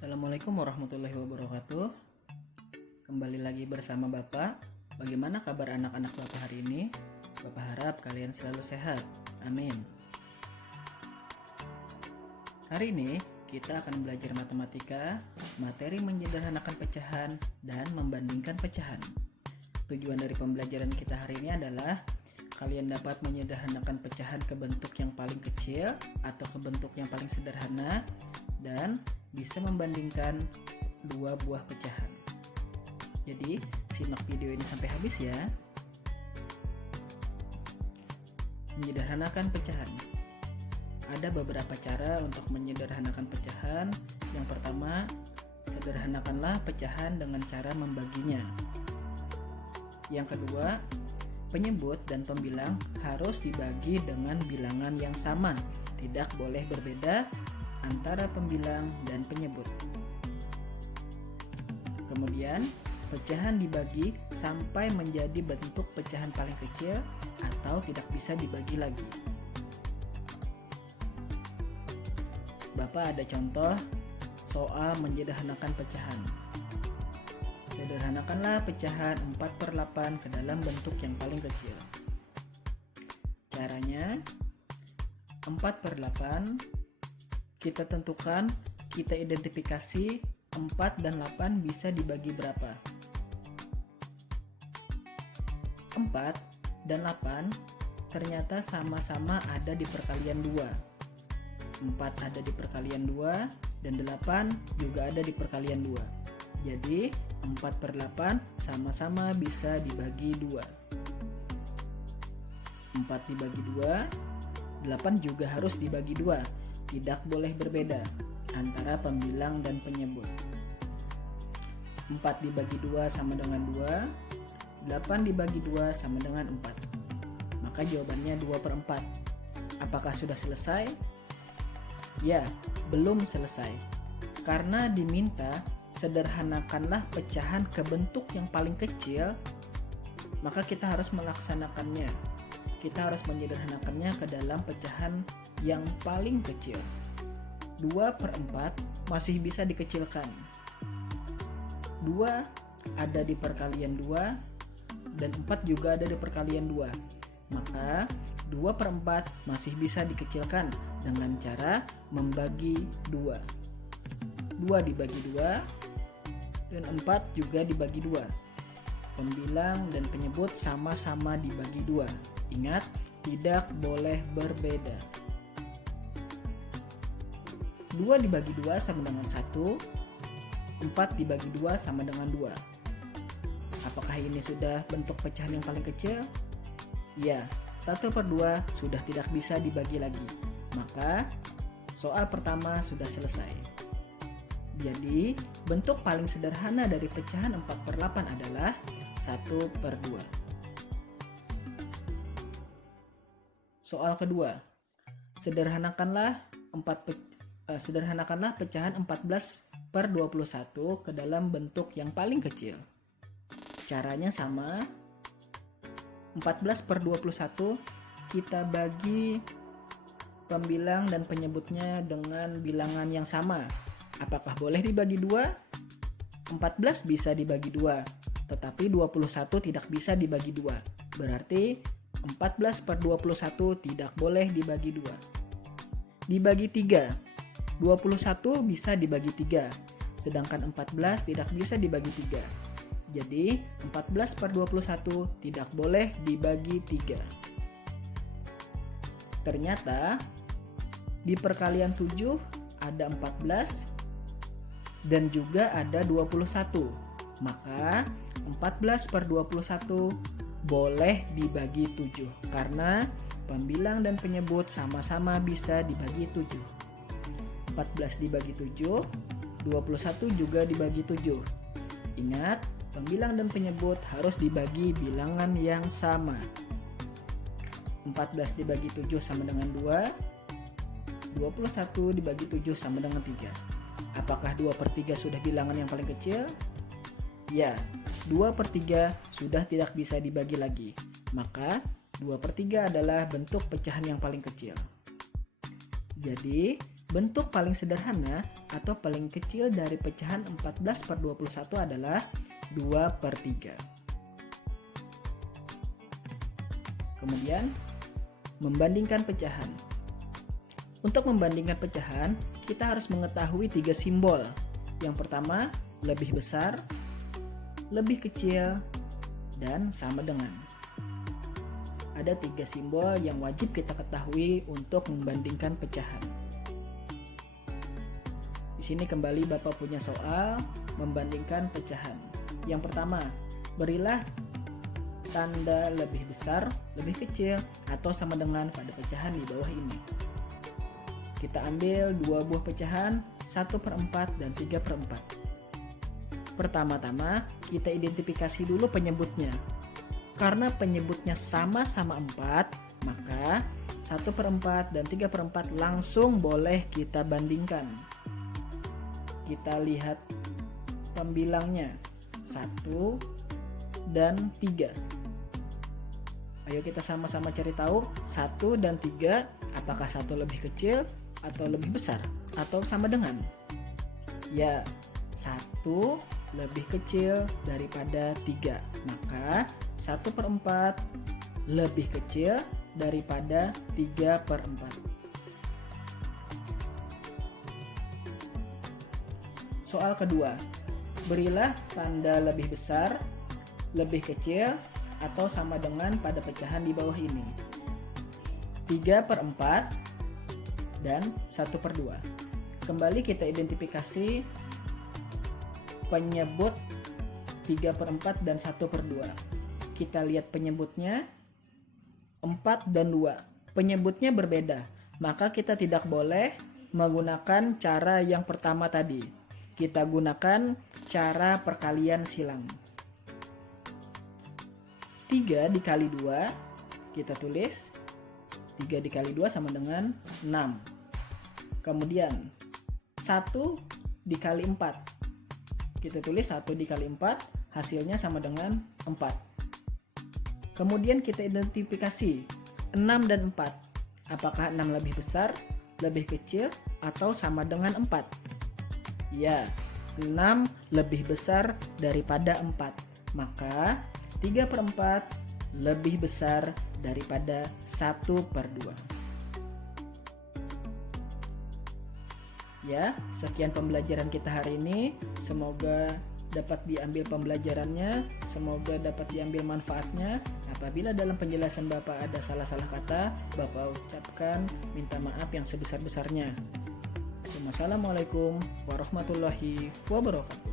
Assalamualaikum warahmatullahi wabarakatuh. Kembali lagi bersama Bapak. Bagaimana kabar anak-anak Bapak hari ini? Bapak harap kalian selalu sehat. Amin. Hari ini kita akan belajar matematika, materi menyederhanakan pecahan dan membandingkan pecahan. Tujuan dari pembelajaran kita hari ini adalah kalian dapat menyederhanakan pecahan ke bentuk yang paling kecil atau ke bentuk yang paling sederhana dan bisa membandingkan dua buah pecahan. Jadi, simak video ini sampai habis ya. Menyederhanakan pecahan. Ada beberapa cara untuk menyederhanakan pecahan. Yang pertama, sederhanakanlah pecahan dengan cara membaginya. Yang kedua, penyebut dan pembilang harus dibagi dengan bilangan yang sama, tidak boleh berbeda antara pembilang dan penyebut. Kemudian, pecahan dibagi sampai menjadi bentuk pecahan paling kecil atau tidak bisa dibagi lagi. Bapak ada contoh soal menyederhanakan pecahan. Sederhanakanlah pecahan 4/8 ke dalam bentuk yang paling kecil. Caranya, 4/8 kita tentukan, kita identifikasi 4 dan 8 bisa dibagi berapa. 4 dan 8 ternyata sama-sama ada di perkalian 2. 4 ada di perkalian 2 dan 8 juga ada di perkalian 2. Jadi 4/8 sama-sama bisa dibagi 2. 4 dibagi 2, 8 juga harus dibagi 2. Tidak boleh berbeda antara pembilang dan penyebut. 4 dibagi 2 sama dengan 2, 8 dibagi 2 sama dengan 4. Maka jawabannya 2/4. Apakah sudah selesai? Ya, belum selesai. Karena diminta sederhanakanlah pecahan ke bentuk yang paling kecil, maka kita harus melaksanakannya. Kita harus menyederhanakannya ke dalam pecahan yang paling kecil. 2/4 masih bisa dikecilkan. 2 ada di perkalian 2 dan 4 juga ada di perkalian 2. Maka 2/4 masih bisa dikecilkan dengan cara membagi 2. 2 dibagi 2 dan 4 juga dibagi 2. Pembilang dan penyebut sama-sama dibagi 2. Ingat, tidak boleh berbeda. 2 dibagi 2 sama dengan 1, 4 dibagi 2 sama dengan 2. Apakah ini sudah bentuk pecahan yang paling kecil? Ya, 1/2 sudah tidak bisa dibagi lagi. Maka, soal pertama sudah selesai. Jadi, bentuk paling sederhana dari pecahan 4/8 adalah 1/2. Soal kedua, sederhanakanlah pecahan 14/21 ke dalam bentuk yang paling kecil. Caranya sama. 14/21 kita bagi pembilang dan penyebutnya dengan bilangan yang sama. Apakah boleh dibagi 2? 14 bisa dibagi 2, tetapi 21 tidak bisa dibagi 2. Berarti 14/21 tidak boleh dibagi 2. Dibagi 3, 21 bisa dibagi 3, sedangkan 14 tidak bisa dibagi 3. Jadi 14/21 tidak boleh dibagi 3. Ternyata di perkalian 7 ada 14 dan juga ada 21. Maka 14/21 boleh dibagi 7 karena pembilang dan penyebut sama-sama bisa dibagi 7. 14 dibagi 7, 21 juga dibagi 7. Ingat, pembilang dan penyebut harus dibagi bilangan yang sama. 14 dibagi 7 sama dengan 2, 21 dibagi 7 sama dengan 3. Apakah 2/3 sudah bilangan yang paling kecil? Ya, 2/3 sudah tidak bisa dibagi lagi. Maka 2/3 adalah bentuk pecahan yang paling kecil. Jadi Bentuk paling sederhana atau paling kecil dari pecahan 14/21 adalah 2/3. Kemudian, membandingkan pecahan. Untuk membandingkan pecahan, kita harus mengetahui 3 simbol. Yang pertama, lebih besar, lebih kecil, dan sama dengan. Ada 3 simbol yang wajib kita ketahui untuk membandingkan pecahan. Di sini kembali Bapak punya soal membandingkan pecahan. Yang pertama, berilah tanda lebih besar, lebih kecil, atau sama dengan pada pecahan di bawah ini. Kita ambil 2 buah pecahan, 1/4 dan 3/4. Pertama-tama, kita identifikasi dulu penyebutnya. Karena penyebutnya sama-sama 4, maka 1/4 dan 3/4 langsung boleh kita bandingkan. Kita lihat pembilangnya 1 dan 3. Ayo kita sama-sama cari tahu 1 dan 3 apakah 1 lebih kecil atau lebih besar atau sama dengan. Ya, 1 lebih kecil daripada 3, maka 1/4 lebih kecil daripada 3/4. Soal kedua, berilah tanda lebih besar, lebih kecil, atau sama dengan pada pecahan di bawah ini. 3/4 dan 1/2. Kembali kita identifikasi penyebut 3/4 dan 1/2. Kita lihat penyebutnya 4 dan 2. Penyebutnya berbeda, maka kita tidak boleh menggunakan cara yang pertama tadi. Kita gunakan cara perkalian silang. 3 dikali 2, kita tulis 3 dikali 2 sama dengan 6. Kemudian 1 dikali 4, kita tulis 1 dikali 4, hasilnya sama dengan 4. Kemudian kita identifikasi 6 dan 4. Apakah 6 lebih besar, lebih kecil, atau sama dengan 4? Ya, 6 lebih besar daripada 4. Maka 3/4 lebih besar daripada 1/2. Ya, sekian pembelajaran kita hari ini. Semoga dapat diambil pembelajarannya, semoga dapat diambil manfaatnya. Apabila dalam penjelasan Bapak ada salah-salah kata, Bapak ucapkan minta maaf yang sebesar-besarnya. Assalamualaikum warahmatullahi wabarakatuh.